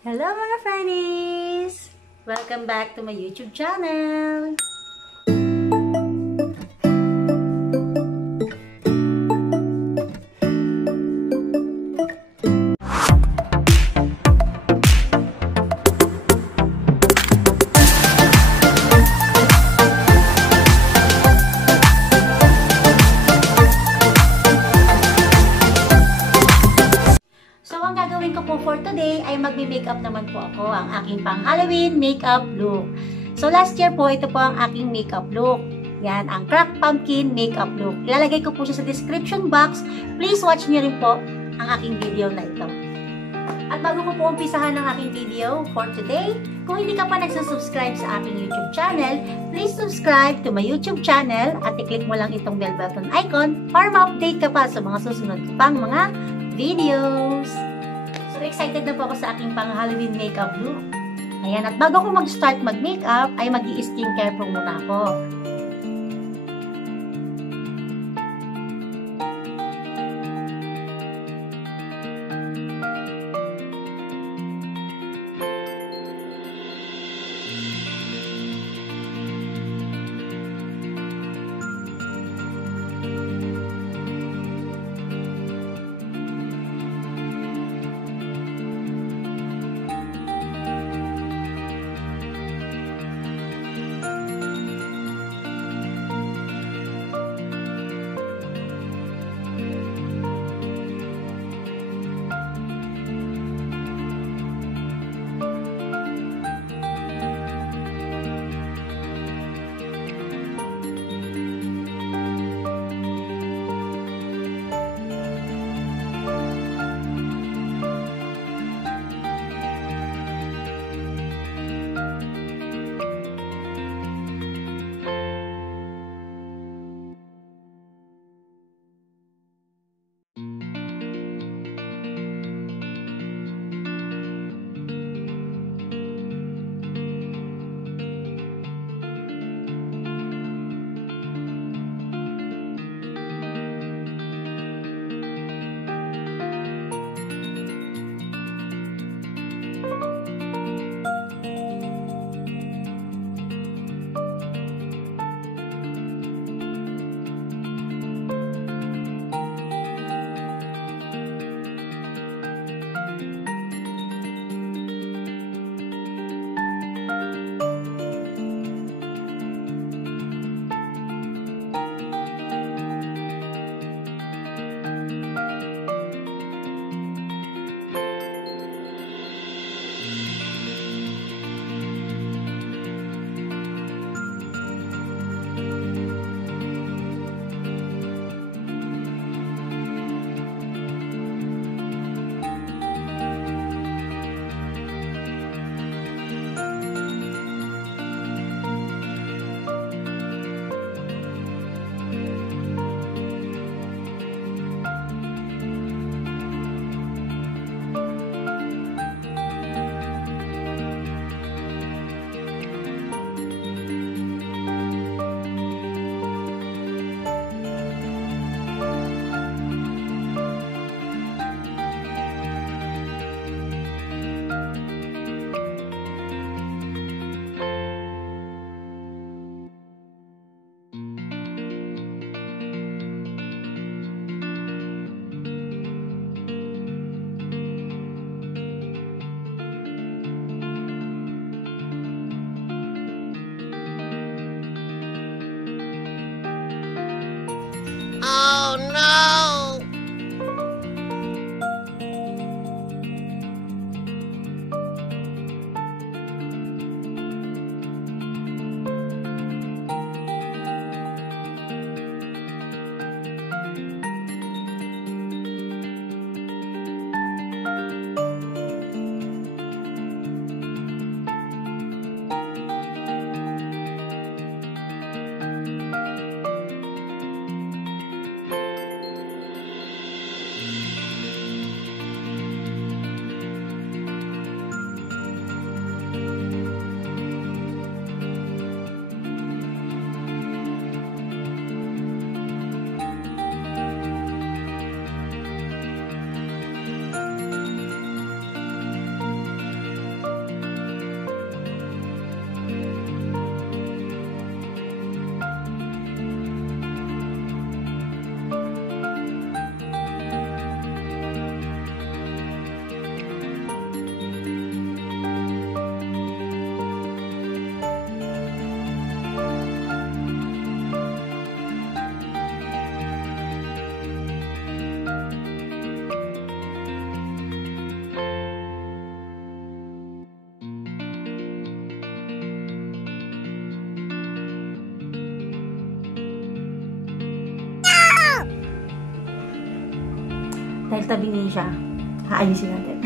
Hello mga frennies! Welcome back to my YouTube channel! For today ay magme-makeup naman po ako ang aking pang Halloween makeup look. So last year po ito po ang aking makeup look. Yan ang cracked pumpkin makeup look. Ilalagay ko po siya sa description box. Please watch niyo rin po ang aking video na ito. At bago ko po umpisahan ang aking video for today, kung hindi ka pa nagsusubscribe sa aking YouTube channel, please subscribe to my YouTube channel at i-click mo lang itong bell button icon para ma-update ka pa sa mga susunod pang mga videos. So, excited na po ako sa aking pang-Halloween makeup look. Ayan, at bago ko mag-start mag-makeup, ay mag-i-skincare po muna ako. sa tabi ni siya. Haayusin natin.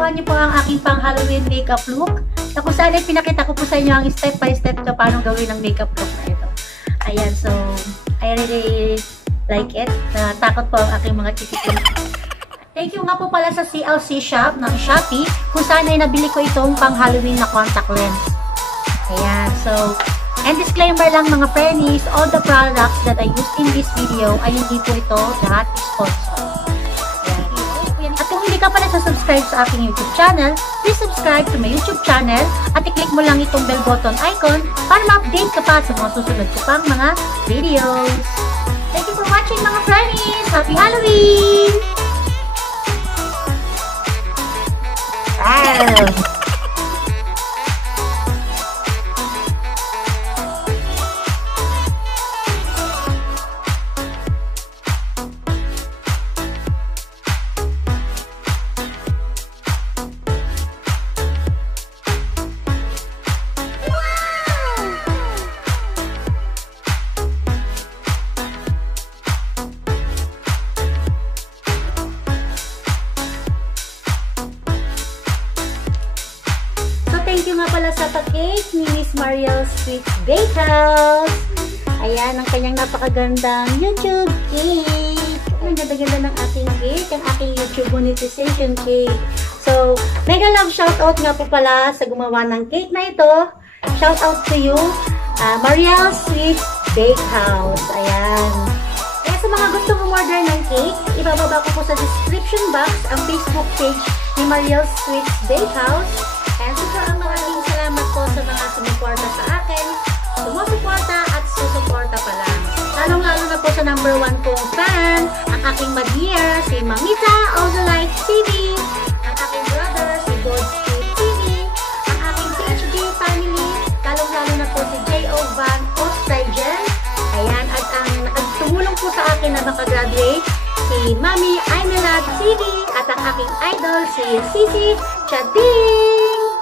nagustuhan niyo po ang aking pang Halloween makeup look. Na kung saan ay pinakita ko po sa inyo ang step by step na paano gawin ang makeup look na ito. Ayan, so I really like it. Natakot po ang aking mga chikitin. Thank you nga po pala sa CLC shop ng Shopee kung saan ay nabili ko itong pang Halloween na contact lens. Ayan, so and disclaimer lang mga frennies, all the products that I used in this video ay hindi po ito lahat sponsor. At kung hindi ka pa subscribe sa aking YouTube channel, please subscribe to my YouTube channel at i-click mo lang itong bell button icon para ma-update ka pa sa mga susunod ko pang mga videos. Thank you for watching mga frennies! Happy Halloween! Wow! Thank you nga pala sa pa-cake ni Miss Mariel's Sweet Bakehouse. Ayan, ang kanyang napakagandang YouTube cake. Ang ganda-ganda ng ating cake, ang aking YouTube monetization cake. So, mega love shoutout nga po pala sa gumawa ng cake na ito. Shoutout to you, Mariel's Sweet Bakehouse. Ayan. Kaya sa mga gusto umorder ng cake, ibababa ko po sa description box ang Facebook page ni Mariel's Sweet Bakehouse. And sobrang maraming salamat po sa mga sumuporta sa akin, sumusuporta at susuporta pa lang. Lalong-lalo na po sa #1 kong fan, ang aking ma-dear, si Mamita Also Like TV, ang aking brother, si God Street TV, ang aking PhD family, lalong-lalo na po si J.O. Van Ostrigen, ayan, at ang tumulong po sa akin na makagraduate, si Mami Imelad TV, at ang aking idol, si Sisi Chading.